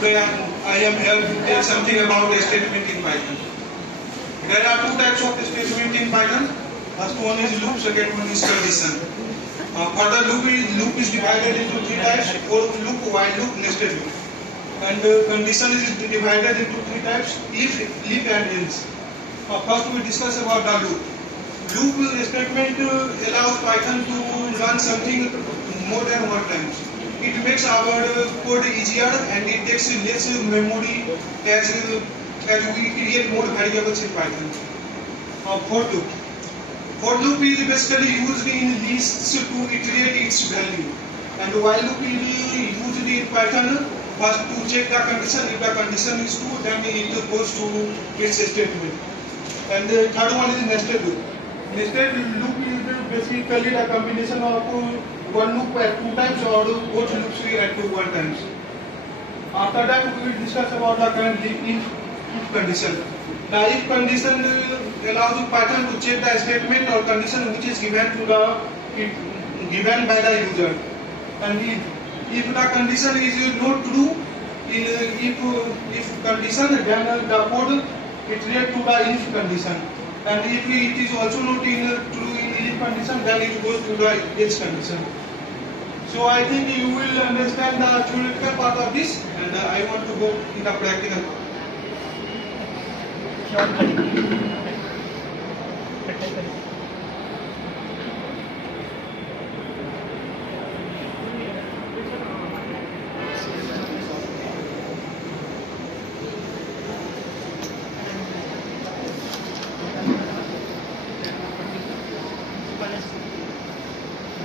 Today I am here to tell something about a statement in Python. There are two types of statement in Python. First one is loop, second one is condition. Further loop is divided into three types: for loop, while loop, nested loop. And condition is divided into three types: if, and else. First we discuss about the loop. Loop statement allows Python to run something more than one time. It makes our code easier and it takes less memory as we create more variables in Python. For loop. For loop is basically used in lists to iterate its value. And while loop is used in Python first to check the condition. If the condition is true, then it goes to its statement. And the third one is nested loop. Nested loop is basically the combination of one loop at two times or both loops at one times. After that, we will discuss about the current if condition. The if condition allows Python to check the statement or condition which is given by the user. And if the condition is not true, if condition, then the code iterates to the if condition. And if it is also not true in if condition, then it goes to the else condition. So I think you will understand the theoretical part of this, and I want to go in the practical part.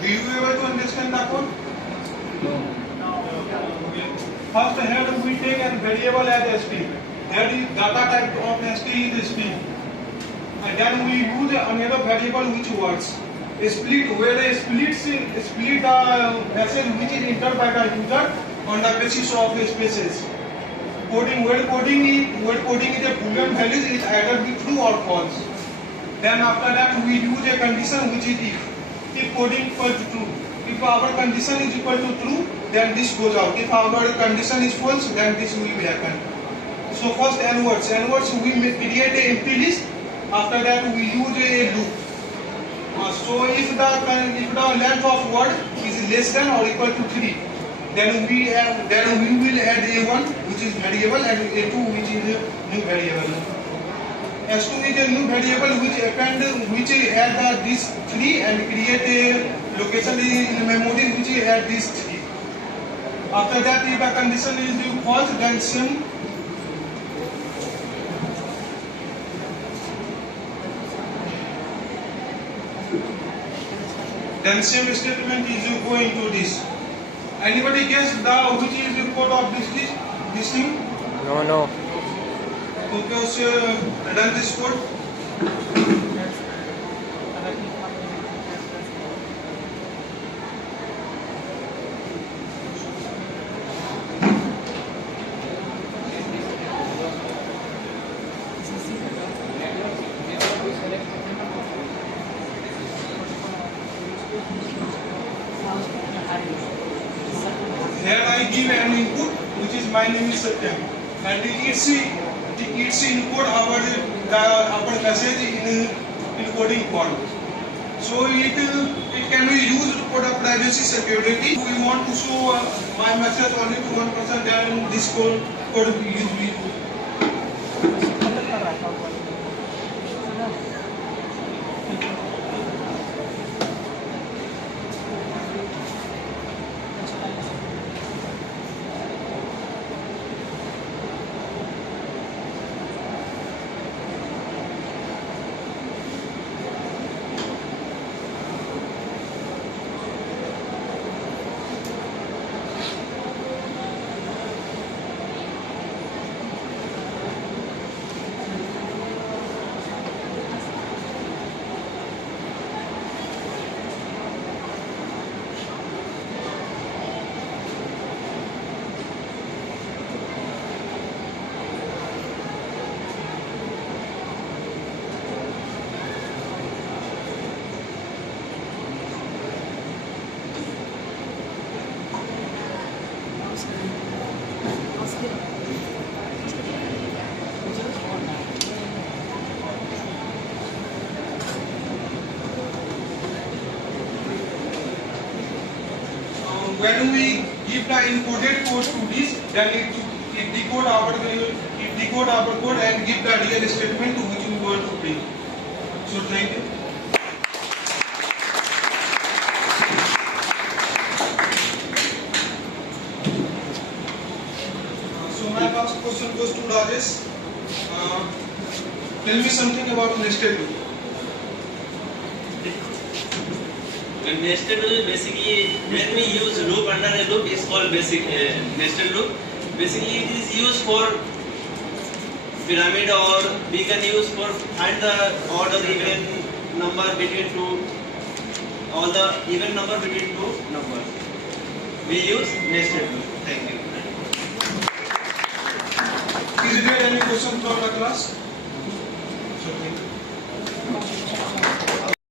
Do you able to understand the code? No. Okay. First, here we take a variable as string. That is data type of string is string. And then we use another variable which works. A split, where a split the message which is entered by the user on the basis of spaces. Where coding is a boolean value is either be true or false. Then after that we use a condition which is if coding equal to true. If our condition is equal to true, then this goes out. If our condition is false, then this will be happen. So first n words we create an empty list. After that we use a loop. So if the length of word is less than or equal to 3, then we will add a1 which is variable and a2 which is a new variable. S2 is a new variable which add this 3 and create a location in memory which add this 3. After that, if the condition is false, then same. Then same statement is going to this. Anybody guess which is the code of this thing? No. Okay, so run this code. Here I give an input which is my name is Satyam, and it's encode our message in encoding form. So it can be used for the privacy security. If we want to show my message only to one person, then this code will be used. When we give the encoded code to this, then it decode our code and give the real statement to which we want to print. So thank you. So my first question goes to Rajesh. Tell me something about nested loop. Nested loop is basically when we use loop under a loop is called basic nested loop. Basically, it is used for pyramid, or we can use for find the odd or even number between two, all the even number between two numbers. We use nested loop. Thank you. Is there any question from the class? So, thank you.